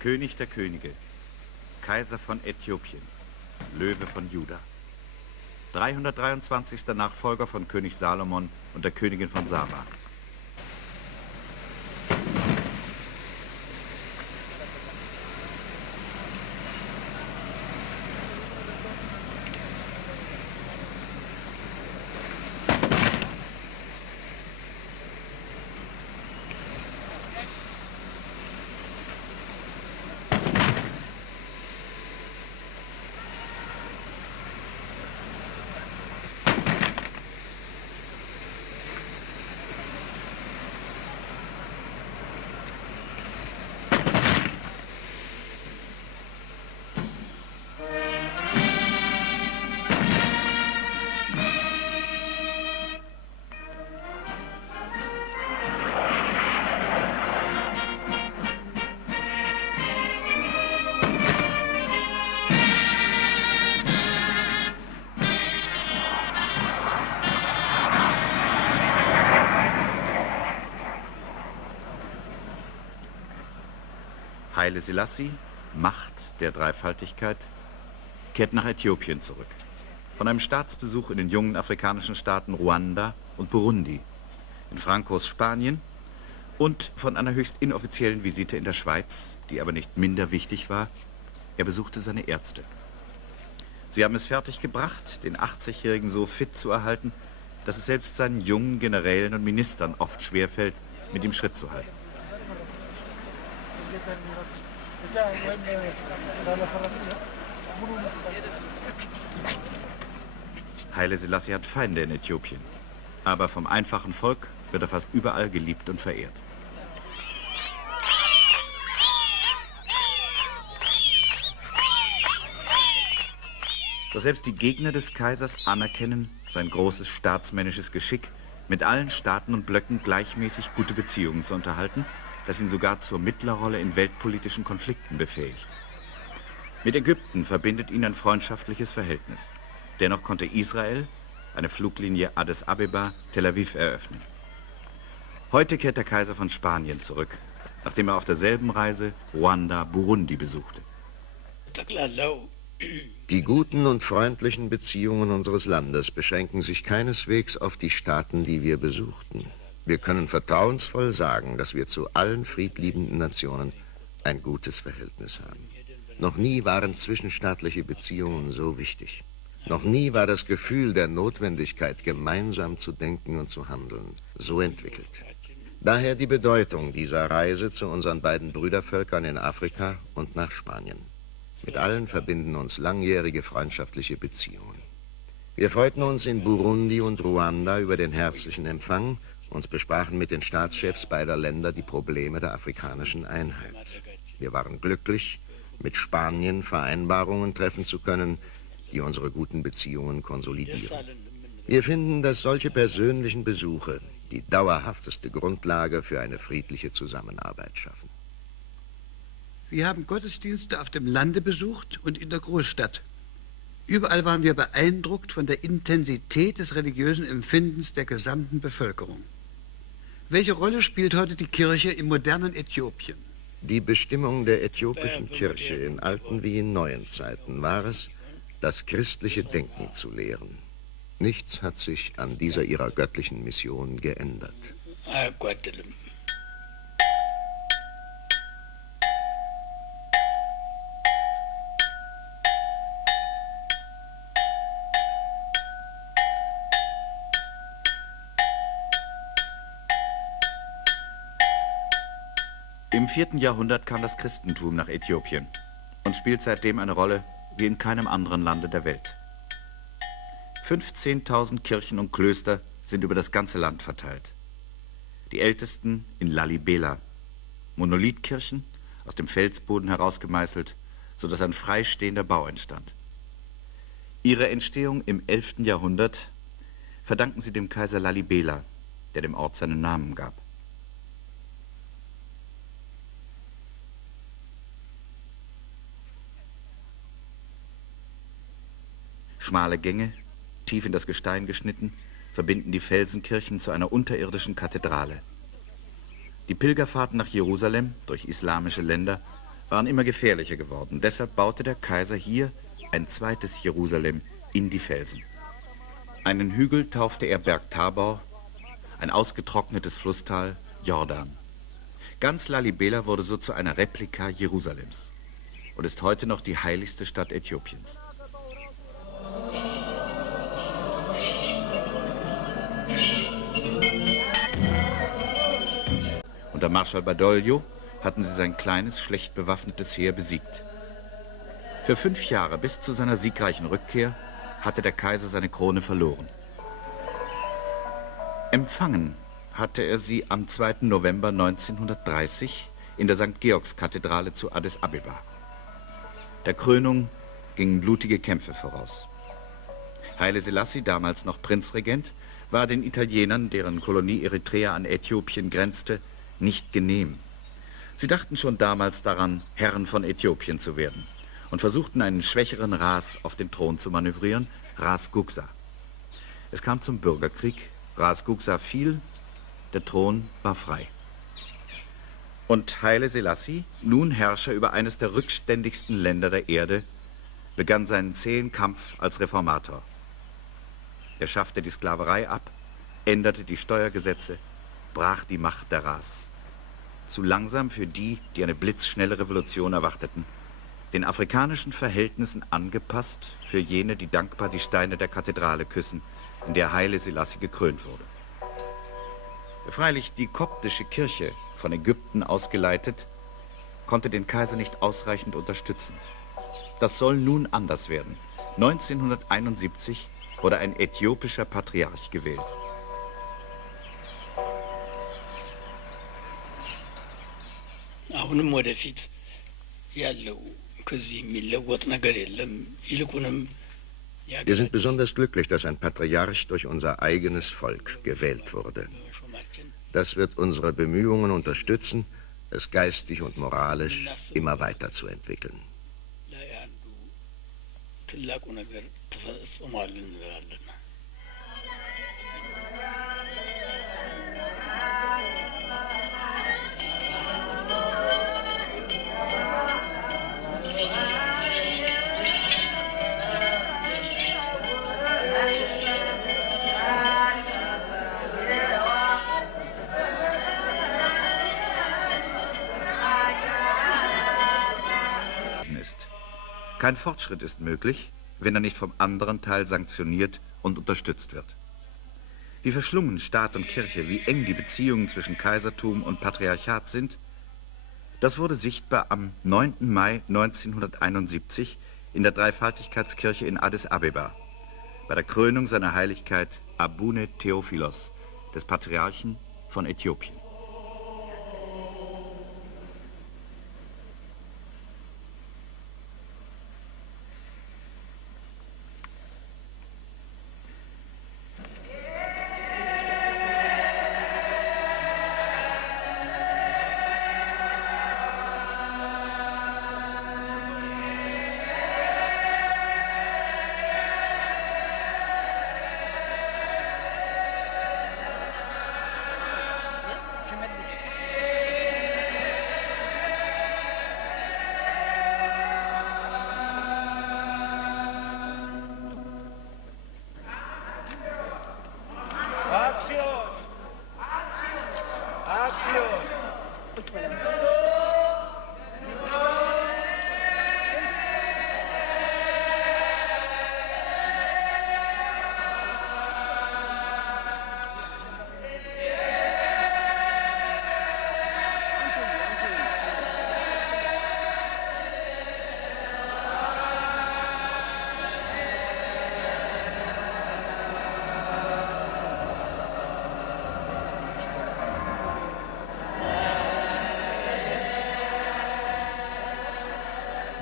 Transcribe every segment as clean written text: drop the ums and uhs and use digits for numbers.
König der Könige, Kaiser von Äthiopien, Löwe von Juda. 323. Nachfolger von König Salomon und der Königin von Saba. Haile Selassie, Macht der Dreifaltigkeit, kehrt nach Äthiopien zurück. Von einem Staatsbesuch in den jungen afrikanischen Staaten Ruanda und Burundi, in Francos Spanien und von einer höchst inoffiziellen Visite in der Schweiz, die aber nicht minder wichtig war. Er besuchte seine Ärzte. Sie haben es fertiggebracht, den 80-Jährigen so fit zu erhalten, dass es selbst seinen jungen Generälen und Ministern oft schwerfällt, mit ihm Schritt zu halten. Haile Selassie hat Feinde in Äthiopien, aber vom einfachen Volk wird er fast überall geliebt und verehrt. Doch selbst die Gegner des Kaisers anerkennen sein großes staatsmännisches Geschick, mit allen Staaten und Blöcken gleichmäßig gute Beziehungen zu unterhalten, das ihn sogar zur Mittlerrolle in weltpolitischen Konflikten befähigt. Mit Ägypten verbindet ihn ein freundschaftliches Verhältnis. Dennoch konnte Israel eine Fluglinie Addis Abeba, Tel Aviv eröffnen. Heute kehrt der Kaiser von Spanien zurück, nachdem er auf derselben Reise Ruanda, Burundi besuchte. Die guten und freundlichen Beziehungen unseres Landes beschränken sich keineswegs auf die Staaten, die wir besuchten. Wir können vertrauensvoll sagen, dass wir zu allen friedliebenden Nationen ein gutes Verhältnis haben. Noch nie waren zwischenstaatliche Beziehungen so wichtig. Noch nie war das Gefühl der Notwendigkeit, gemeinsam zu denken und zu handeln, so entwickelt. Daher die Bedeutung dieser Reise zu unseren beiden Brüdervölkern in Afrika und nach Spanien. Mit allen verbinden uns langjährige freundschaftliche Beziehungen. Wir freuten uns in Burundi und Ruanda über den herzlichen Empfang und besprachen mit den Staatschefs beider Länder die Probleme der afrikanischen Einheit. Wir waren glücklich, mit Spanien Vereinbarungen treffen zu können, die unsere guten Beziehungen konsolidieren. Wir finden, dass solche persönlichen Besuche die dauerhafteste Grundlage für eine friedliche Zusammenarbeit schaffen. Wir haben Gottesdienste auf dem Lande besucht und in der Großstadt. Überall waren wir beeindruckt von der Intensität des religiösen Empfindens der gesamten Bevölkerung. Welche Rolle spielt heute die Kirche im modernen Äthiopien? Die Bestimmung der äthiopischen Kirche in alten wie in neuen Zeiten war es, das christliche Denken zu lehren. Nichts hat sich an dieser ihrer göttlichen Mission geändert. Im 4. Jahrhundert kam das Christentum nach Äthiopien und spielt seitdem eine Rolle wie in keinem anderen Lande der Welt. 15.000 Kirchen und Klöster sind über das ganze Land verteilt. Die ältesten in Lalibela, Monolithkirchen, aus dem Felsboden herausgemeißelt, sodass ein freistehender Bau entstand. Ihre Entstehung im 11. Jahrhundert verdanken sie dem Kaiser Lalibela, der dem Ort seinen Namen gab. Schmale Gänge, tief in das Gestein geschnitten, verbinden die Felsenkirchen zu einer unterirdischen Kathedrale. Die Pilgerfahrten nach Jerusalem durch islamische Länder waren immer gefährlicher geworden. Deshalb baute der Kaiser hier ein zweites Jerusalem in die Felsen. Einen Hügel taufte er Berg Tabor, ein ausgetrocknetes Flusstal Jordan. Ganz Lalibela wurde so zu einer Replika Jerusalems und ist heute noch die heiligste Stadt Äthiopiens. Unter Marschall Badoglio hatten sie sein kleines, schlecht bewaffnetes Heer besiegt. Für 5 Jahre bis zu seiner siegreichen Rückkehr hatte der Kaiser seine Krone verloren. Empfangen hatte er sie am 2. November 1930 in der St. Georgs-Kathedrale zu Addis Abeba. Der Krönung gingen blutige Kämpfe voraus. Haile Selassie, damals noch Prinzregent, war den Italienern, deren Kolonie Eritrea an Äthiopien grenzte, nicht genehm. Sie dachten schon damals daran, Herren von Äthiopien zu werden und versuchten einen schwächeren Ras auf den Thron zu manövrieren, Ras Gugsa. Es kam zum Bürgerkrieg, Ras Gugsa fiel, der Thron war frei. Und Haile Selassie, nun Herrscher über eines der rückständigsten Länder der Erde, begann seinen zähen Kampf als Reformator. Er schaffte die Sklaverei ab, änderte die Steuergesetze, brach die Macht der Ras. Zu langsam für die, die eine blitzschnelle Revolution erwarteten, den afrikanischen Verhältnissen angepasst für jene, die dankbar die Steine der Kathedrale küssen, in der Haile Selassie gekrönt wurde. Freilich die koptische Kirche, von Ägypten ausgeleitet, konnte den Kaiser nicht ausreichend unterstützen. Das soll nun anders werden. 1971 wurde ein äthiopischer Patriarch gewählt. አሁንም ወደፊት ያለው ከዚህ የሚለወጥ ነገር የለም ይልቁንም Wir sind besonders glücklich, dass ein Patriarch durch unser eigenes Volk gewählt wurde. Das wird unsere Bemühungen unterstützen, es geistig und moralisch immer weiterzuentwickeln. Kein Fortschritt ist möglich, wenn er nicht vom anderen Teil sanktioniert und unterstützt wird. Wie verschlungen Staat und Kirche, wie eng die Beziehungen zwischen Kaisertum und Patriarchat sind, das wurde sichtbar am 9. Mai 1971 in der Dreifaltigkeitskirche in Addis Abeba, bei der Krönung seiner Heiligkeit Abune Theophilos, des Patriarchen von Äthiopien.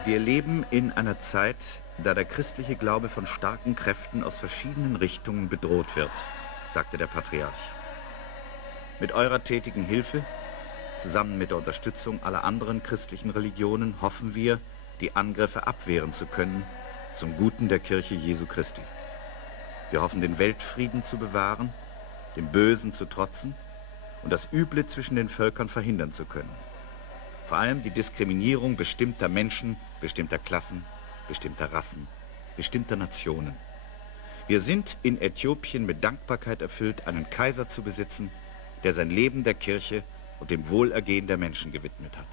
Wir leben in einer Zeit, da der christliche Glaube von starken Kräften aus verschiedenen Richtungen bedroht wird, sagte der Patriarch. Mit eurer tätigen Hilfe, zusammen mit der Unterstützung aller anderen christlichen Religionen, hoffen wir, die Angriffe abwehren zu können, zum Guten der Kirche Jesu Christi. Wir hoffen, den Weltfrieden zu bewahren, dem Bösen zu trotzen und das Üble zwischen den Völkern verhindern zu können. Vor allem die Diskriminierung bestimmter Menschen, bestimmter Klassen, bestimmter Rassen, bestimmter Nationen. Wir sind in Äthiopien mit Dankbarkeit erfüllt, einen Kaiser zu besitzen, der sein Leben der Kirche und dem Wohlergehen der Menschen gewidmet hat.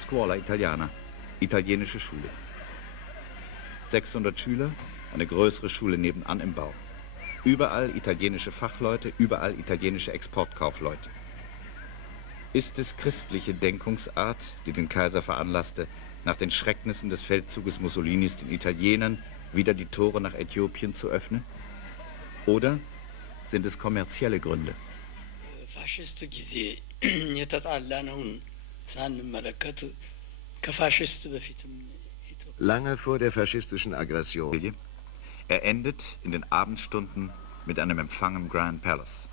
Scuola Italiana, italienische Schule. 600 Schüler, eine größere Schule nebenan im Bau. Überall italienische Fachleute, überall italienische Exportkaufleute. Ist es christliche Denkungsart, die den Kaiser veranlasste, nach den Schrecknissen des Feldzuges Mussolinis den Italienern wieder die Tore nach Äthiopien zu öffnen? Oder sind es kommerzielle Gründe? Lange vor der faschistischen Aggression. Er endet in den Abendstunden mit einem Empfang im Grand Palace.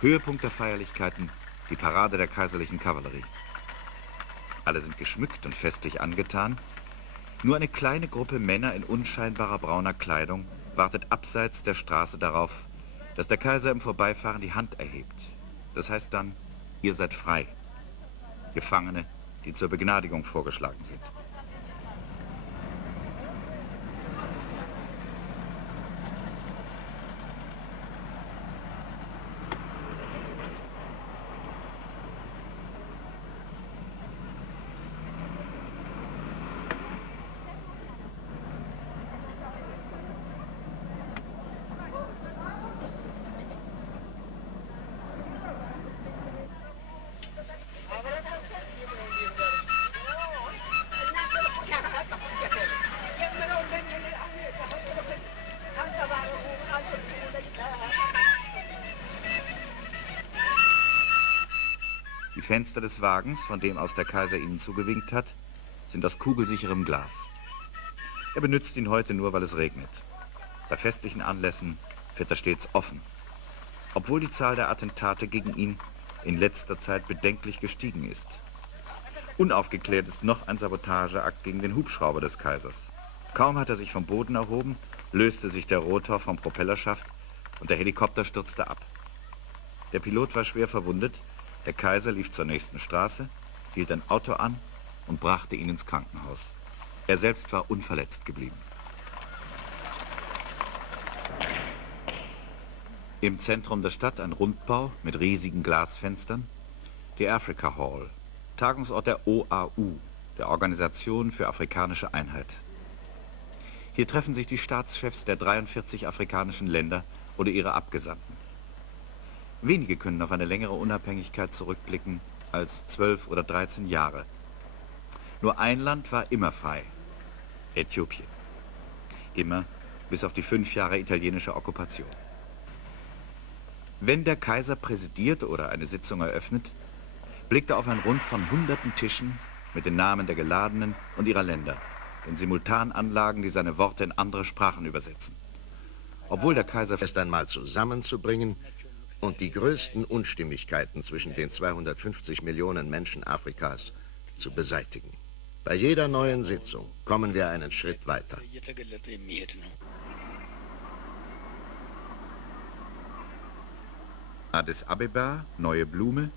Höhepunkt der Feierlichkeiten, die Parade der kaiserlichen Kavallerie. Alle sind geschmückt und festlich angetan. Nur eine kleine Gruppe Männer in unscheinbarer brauner Kleidung wartet abseits der Straße darauf, dass der Kaiser im Vorbeifahren die Hand erhebt. Das heißt dann, ihr seid frei. Gefangene, die zur Begnadigung vorgeschlagen sind. Die Fenster des Wagens, von dem aus der Kaiser ihnen zugewinkt hat, sind aus kugelsicherem Glas. Er benutzt ihn heute nur, weil es regnet. Bei festlichen Anlässen fährt er stets offen, obwohl die Zahl der Attentate gegen ihn in letzter Zeit bedenklich gestiegen ist. Unaufgeklärt ist noch ein Sabotageakt gegen den Hubschrauber des Kaisers. Kaum hat er sich vom Boden erhoben, löste sich der Rotor vom Propellerschaft und der Helikopter stürzte ab. Der Pilot war schwer verwundet. Der Kaiser lief zur nächsten Straße, hielt ein Auto an und brachte ihn ins Krankenhaus. Er selbst war unverletzt geblieben. Im Zentrum der Stadt ein Rundbau mit riesigen Glasfenstern, die Africa Hall, Tagungsort der OAU, der Organisation für afrikanische Einheit. Hier treffen sich die Staatschefs der 43 afrikanischen Länder oder ihre Abgesandten. Wenige können auf eine längere Unabhängigkeit zurückblicken als 12 oder 13 Jahre. Nur ein Land war immer frei: Äthiopien. Immer bis auf die 5 Jahre italienische Okkupation. Wenn der Kaiser präsidiert oder eine Sitzung eröffnet, blickt er auf ein Rund von hunderten Tischen mit den Namen der Geladenen und ihrer Länder, in Simultananlagen, die seine Worte in andere Sprachen übersetzen. Obwohl der Kaiser erst einmal zusammenzubringen und die größten Unstimmigkeiten zwischen den 250 Millionen Menschen Afrikas zu beseitigen. Bei jeder neuen Sitzung kommen wir einen Schritt weiter. Addis Abeba, Neue Blume,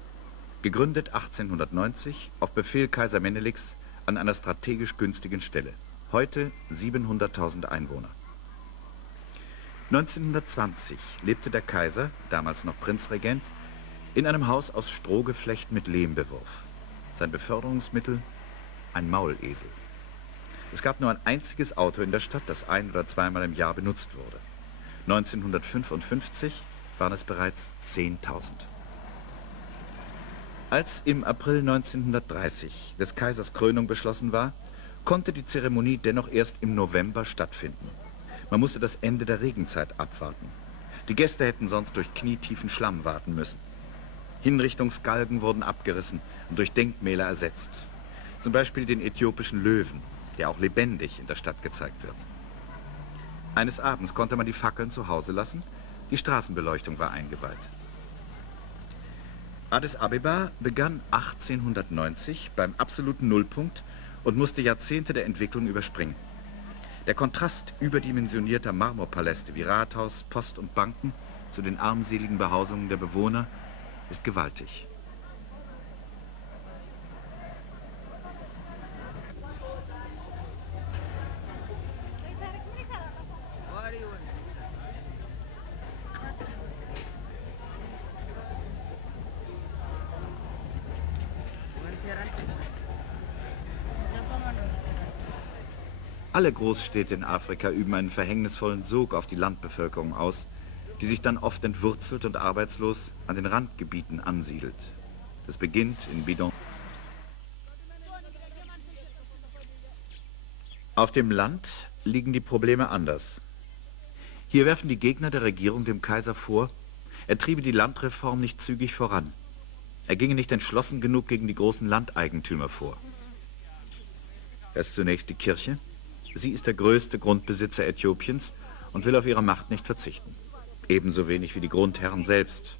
gegründet 1890 auf Befehl Kaiser Meneliks an einer strategisch günstigen Stelle. Heute 700.000 Einwohner. 1920 lebte der Kaiser, damals noch Prinzregent, in einem Haus aus Strohgeflecht mit Lehmbewurf. Sein Beförderungsmittel: ein Maulesel. Es gab nur ein einziges Auto in der Stadt, das 1- oder zweimal im Jahr benutzt wurde. 1955 waren es bereits 10.000. Als im April 1930 des Kaisers Krönung beschlossen war, konnte die Zeremonie dennoch erst im November stattfinden. Man musste das Ende der Regenzeit abwarten. Die Gäste hätten sonst durch knietiefen Schlamm warten müssen. Hinrichtungsgalgen wurden abgerissen und durch Denkmäler ersetzt. Zum Beispiel den äthiopischen Löwen, der auch lebendig in der Stadt gezeigt wird. Eines Abends konnte man die Fackeln zu Hause lassen. Die Straßenbeleuchtung war eingeweiht. Addis Abeba begann 1890 beim absoluten Nullpunkt und musste Jahrzehnte der Entwicklung überspringen. Der Kontrast überdimensionierter Marmorpaläste wie Rathaus, Post und Banken zu den armseligen Behausungen der Bewohner ist gewaltig. Alle Großstädte in Afrika üben einen verhängnisvollen Sog auf die Landbevölkerung aus, die sich dann oft entwurzelt und arbeitslos an den Randgebieten ansiedelt. Es beginnt in Bidon. Auf dem Land liegen die Probleme anders. Hier werfen die Gegner der Regierung dem Kaiser vor, er triebe die Landreform nicht zügig voran. Er ginge nicht entschlossen genug gegen die großen Landeigentümer vor. Das ist zunächst die Kirche. Sie ist der größte Grundbesitzer Äthiopiens und will auf ihre Macht nicht verzichten. Ebenso wenig wie die Grundherren selbst,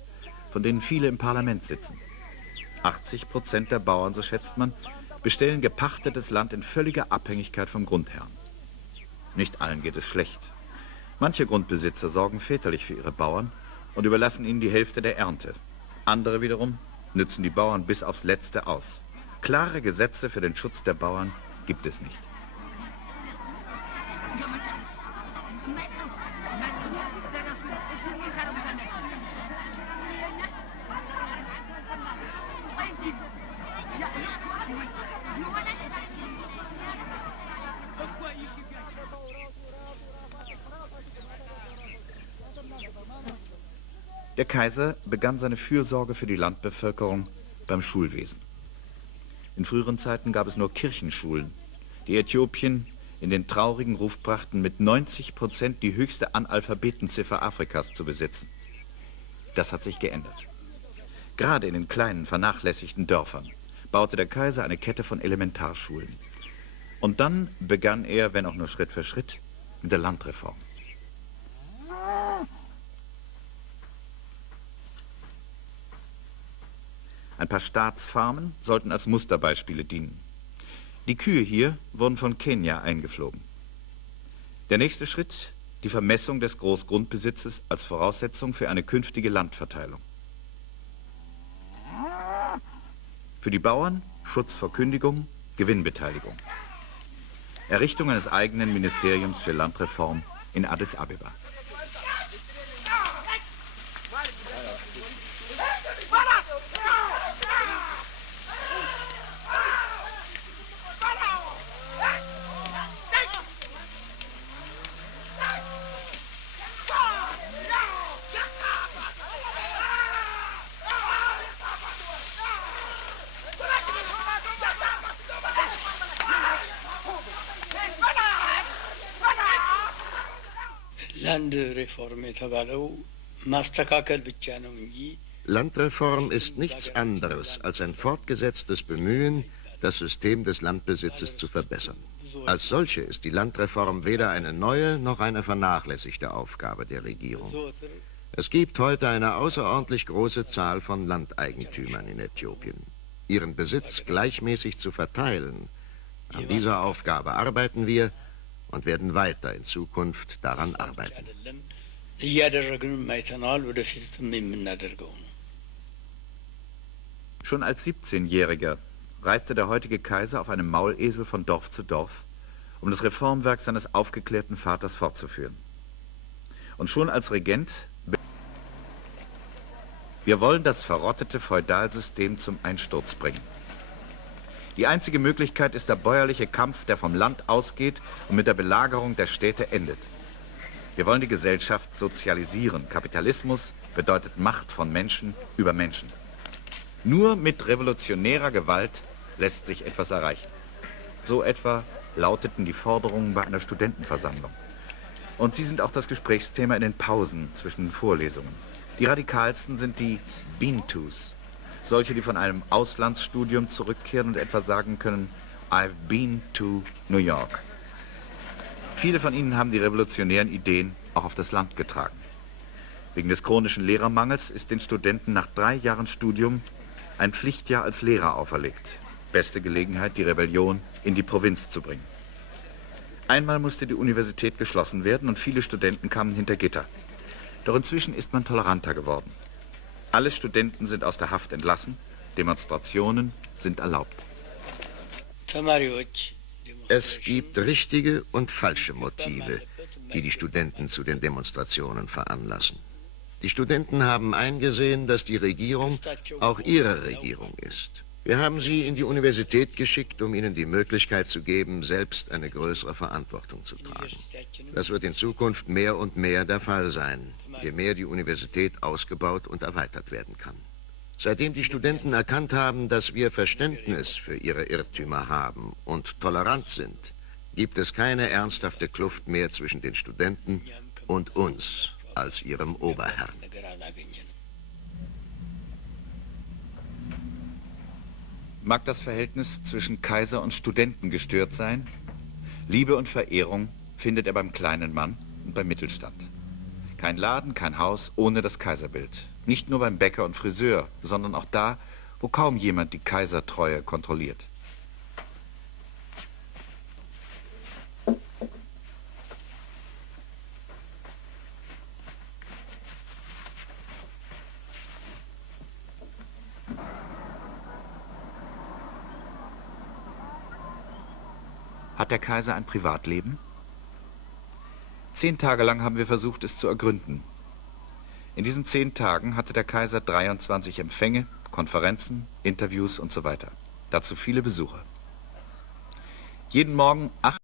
von denen viele im Parlament sitzen. 80% der Bauern, so schätzt man, bestellen gepachtetes Land in völliger Abhängigkeit vom Grundherrn. Nicht allen geht es schlecht. Manche Grundbesitzer sorgen väterlich für ihre Bauern und überlassen ihnen die Hälfte der Ernte. Andere wiederum nützen die Bauern bis aufs Letzte aus. Klare Gesetze für den Schutz der Bauern gibt es nicht. Der Kaiser begann seine Fürsorge für die Landbevölkerung beim Schulwesen. In früheren Zeiten gab es nur Kirchenschulen, die Äthiopien in den traurigen Ruf brachten, mit 90% die höchste Analphabetenziffer Afrikas zu besitzen. Das hat sich geändert. Gerade in den kleinen, vernachlässigten Dörfern baute der Kaiser eine Kette von Elementarschulen. Und dann begann er, wenn auch nur Schritt für Schritt, mit der Landreform. Ein paar Staatsfarmen sollten als Musterbeispiele dienen. Die Kühe hier wurden von Kenia eingeflogen. Der nächste Schritt, die Vermessung des Großgrundbesitzes als Voraussetzung für eine künftige Landverteilung. Für die Bauern Schutz vor Kündigung, Gewinnbeteiligung. Errichtung eines eigenen Ministeriums für Landreform in Addis Abeba. Landreform ist nichts anderes als ein fortgesetztes Bemühen, das System des Landbesitzes zu verbessern. Als solche ist die Landreform weder eine neue noch eine vernachlässigte Aufgabe der Regierung. Es gibt heute eine außerordentlich große Zahl von Landeigentümern in Äthiopien. Ihren Besitz gleichmäßig zu verteilen, an dieser Aufgabe arbeiten wir und werden weiter in Zukunft daran arbeiten. Schon als 17-Jähriger reiste der heutige Kaiser auf einem Maulesel von Dorf zu Dorf, um das Reformwerk seines aufgeklärten Vaters fortzuführen. Und schon als Regent: Wir wollen das verrottete Feudalsystem zum Einsturz bringen. Die einzige Möglichkeit ist der bäuerliche Kampf, der vom Land ausgeht und mit der Belagerung der Städte endet. Wir wollen die Gesellschaft sozialisieren. Kapitalismus bedeutet Macht von Menschen über Menschen. Nur mit revolutionärer Gewalt lässt sich etwas erreichen. So etwa lauteten die Forderungen bei einer Studentenversammlung. Und sie sind auch das Gesprächsthema in den Pausen zwischen den Vorlesungen. Die radikalsten sind die Been-Tos. Solche, die von einem Auslandsstudium zurückkehren und etwa sagen können, I've been to New York. Viele von ihnen haben die revolutionären Ideen auch auf das Land getragen. Wegen des chronischen Lehrermangels ist den Studenten nach 3 Jahren Studium ein Pflichtjahr als Lehrer auferlegt. Beste Gelegenheit, die Rebellion in die Provinz zu bringen. Einmal musste die Universität geschlossen werden und viele Studenten kamen hinter Gitter. Doch inzwischen ist man toleranter geworden. Alle Studenten sind aus der Haft entlassen, Demonstrationen sind erlaubt. Es gibt richtige und falsche Motive, die die Studenten zu den Demonstrationen veranlassen. Die Studenten haben eingesehen, dass die Regierung auch ihre Regierung ist. Wir haben sie in die Universität geschickt, um ihnen die Möglichkeit zu geben, selbst eine größere Verantwortung zu tragen. Das wird in Zukunft mehr und mehr der Fall sein, je mehr die Universität ausgebaut und erweitert werden kann. Seitdem die Studenten erkannt haben, dass wir Verständnis für ihre Irrtümer haben und tolerant sind, gibt es keine ernsthafte Kluft mehr zwischen den Studenten und uns als ihrem Oberherrn. Mag das Verhältnis zwischen Kaiser und Studenten gestört sein? Liebe und Verehrung findet er beim kleinen Mann und beim Mittelstand. Kein Laden, kein Haus ohne das Kaiserbild. Nicht nur beim Bäcker und Friseur, sondern auch da, wo kaum jemand die Kaisertreue kontrolliert. Hat der Kaiser ein Privatleben? 10 Tage lang haben wir versucht, es zu ergründen. In diesen 10 Tagen hatte der Kaiser 23 Empfänge, Konferenzen, Interviews und so weiter. Dazu viele Besucher. Jeden Morgen 8